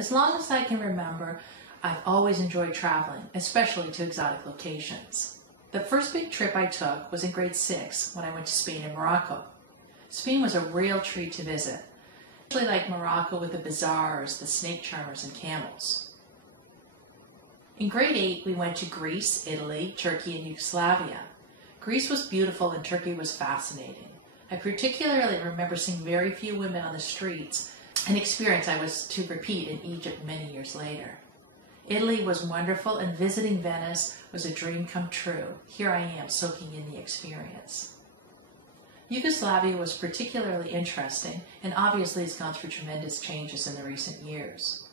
As long as I can remember, I've always enjoyed traveling, especially to exotic locations. The first big trip I took was in grade 6 when I went to Spain and Morocco. Spain was a real treat to visit. I really like Morocco with the bazaars, the snake charmers, and camels. In grade 8, we went to Greece, Italy, Turkey, and Yugoslavia. Greece was beautiful and Turkey was fascinating. I particularly remember seeing very few women on the streets, an experience I was to repeat in Egypt many years later. Italy was wonderful, and visiting Venice was a dream come true. Here I am soaking in the experience. Yugoslavia was particularly interesting and obviously has gone through tremendous changes in the recent years.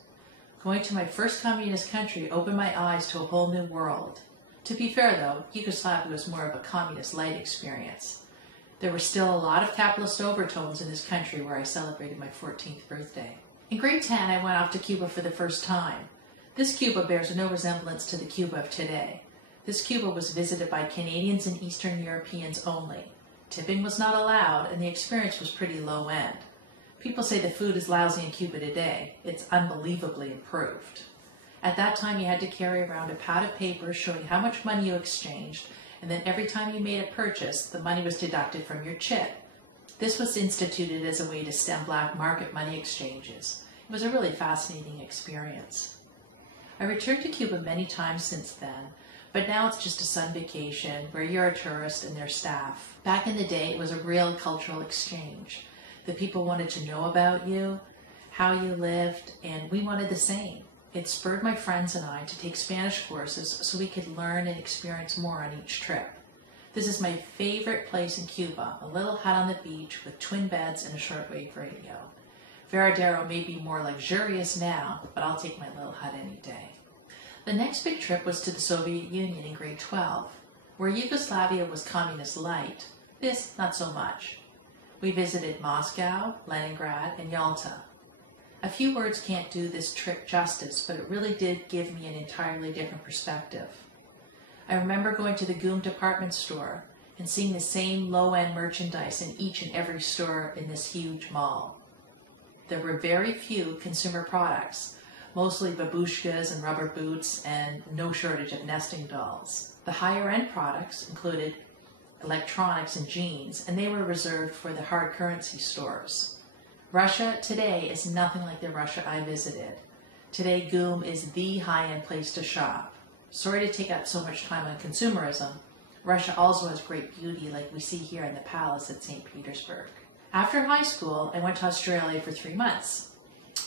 Going to my first communist country opened my eyes to a whole new world. To be fair though, Yugoslavia was more of a communist light experience. There were still a lot of capitalist overtones in this country where I celebrated my 14th birthday. In grade 10, I went off to Cuba for the first time. This Cuba bears no resemblance to the Cuba of today. This Cuba was visited by Canadians and Eastern Europeans only. Tipping was not allowed, and the experience was pretty low end. People say the food is lousy in Cuba today. It's unbelievably improved. At that time, you had to carry around a pad of paper showing how much money you exchanged, and then every time you made a purchase, the money was deducted from your chip. This was instituted as a way to stem black market money exchanges. It was a really fascinating experience. I returned to Cuba many times since then, but now it's just a sun vacation where you're a tourist and their staff. Back in the day, it was a real cultural exchange. The people wanted to know about you, how you lived, and we wanted the same. It spurred my friends and I to take Spanish courses so we could learn and experience more on each trip. This is my favorite place in Cuba, a little hut on the beach with twin beds and a shortwave radio. Varadero may be more luxurious now, but I'll take my little hut any day. The next big trip was to the Soviet Union in grade 12, where Yugoslavia was communist light. This, not so much. We visited Moscow, Leningrad, and Yalta. A few words can't do this trip justice, but it really did give me an entirely different perspective. I remember going to the GUM department store and seeing the same low-end merchandise in each and every store in this huge mall. There were very few consumer products, mostly babushkas and rubber boots, and no shortage of nesting dolls. The higher-end products included electronics and jeans, and they were reserved for the hard currency stores. Russia today is nothing like the Russia I visited. Today, GUM is the high-end place to shop. Sorry to take up so much time on consumerism. Russia also has great beauty like we see here in the palace at St. Petersburg. After high school, I went to Australia for 3 months.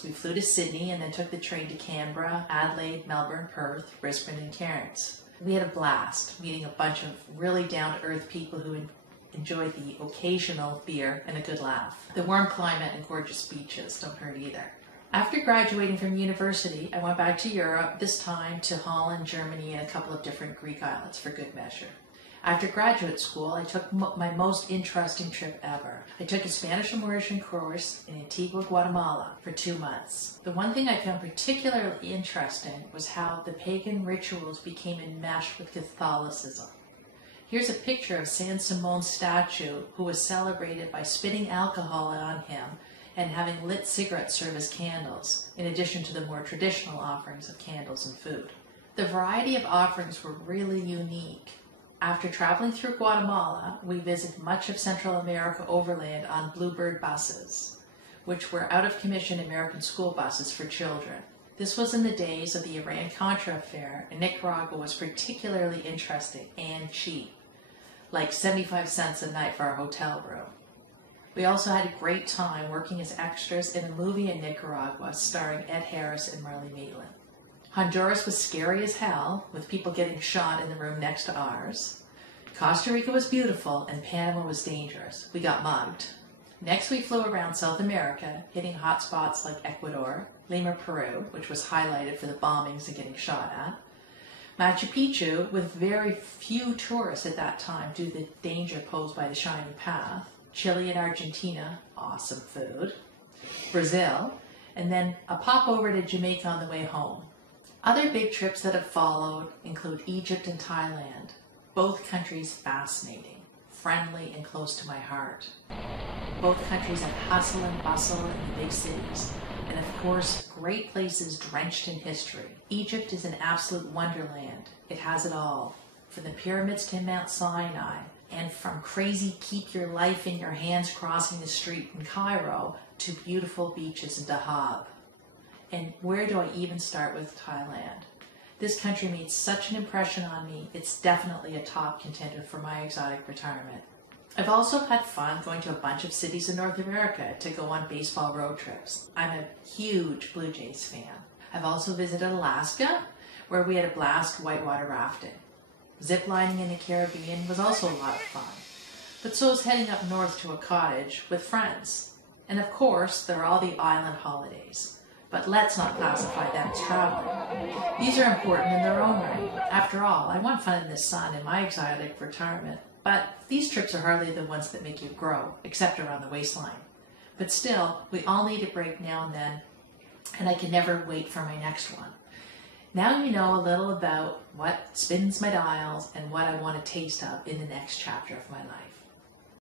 We flew to Sydney and then took the train to Canberra, Adelaide, Melbourne, Perth, Brisbane, and Cairns. We had a blast meeting a bunch of really down-to-earth people who enjoyed the occasional beer and a good laugh. The warm climate and gorgeous beaches don't hurt either. After graduating from university, I went back to Europe, this time to Holland, Germany, and a couple of different Greek islands for good measure. After graduate school, I took my most interesting trip ever. I took a Spanish immersion course in Antigua, Guatemala for 2 months. The one thing I found particularly interesting was how the pagan rituals became enmeshed with Catholicism. Here's a picture of San Simon's statue, who was celebrated by spitting alcohol on him and having lit cigarettes serve as candles, in addition to the more traditional offerings of candles and food. The variety of offerings were really unique. After traveling through Guatemala, we visited much of Central America overland on Bluebird buses, which were out-of-commission American school buses for children. This was in the days of the Iran-Contra affair, and Nicaragua was particularly interesting and cheap, like 75 cents a night for our hotel room. We also had a great time working as extras in a movie in Nicaragua starring Ed Harris and Marlee Matlin. Honduras was scary as hell, with people getting shot in the room next to ours. Costa Rica was beautiful, and Panama was dangerous. We got mugged. Next, we flew around South America, hitting hot spots like Ecuador, Lima, Peru, which was highlighted for the bombings and getting shot at, Machu Picchu, with very few tourists at that time due to the danger posed by the Shining Path, Chile and Argentina, awesome food, Brazil, and then a pop over to Jamaica on the way home. Other big trips that have followed include Egypt and Thailand, both countries fascinating, friendly, and close to my heart. Both countries have hustle and bustle in the big cities, and of course, great places drenched in history. Egypt is an absolute wonderland. It has it all, from the pyramids to Mount Sinai, and from crazy keep your life in your hands crossing the street in Cairo to beautiful beaches in Dahab. And where do I even start with Thailand? This country made such an impression on me, it's definitely a top contender for my exotic retirement. I've also had fun going to a bunch of cities in North America to go on baseball road trips. I'm a huge Blue Jays fan. I've also visited Alaska, where we had a blast whitewater rafting. Zip lining in the Caribbean was also a lot of fun. But so is heading up north to a cottage with friends. And of course, there are all the island holidays. But let's not classify them as traveling. These are important in their own right. After all, I want fun in the sun in my exotic retirement. But these trips are hardly the ones that make you grow, except around the waistline. But still, we all need a break now and then, and I can never wait for my next one. Now you know a little about what spins my dials and what I want to taste of in the next chapter of my life.